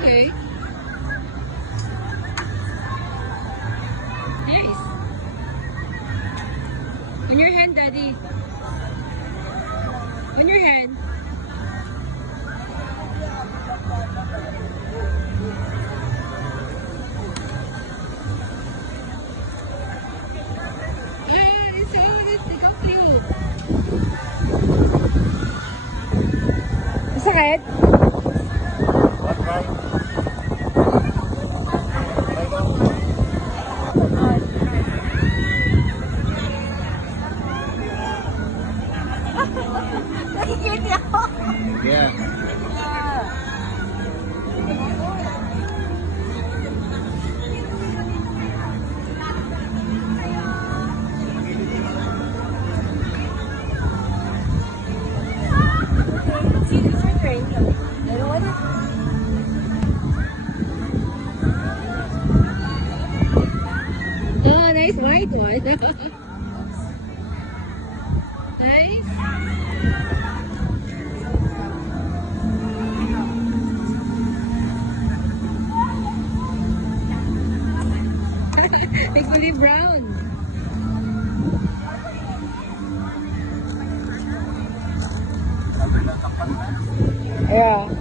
Okay. Nice. On your hand, Daddy. On your hand. Ah, it's so cute. Masakit? Nakikita ako. Yeah. See, this is great. I don't want it. Oh, nice white one. Nice. It's fully brown. Yeah.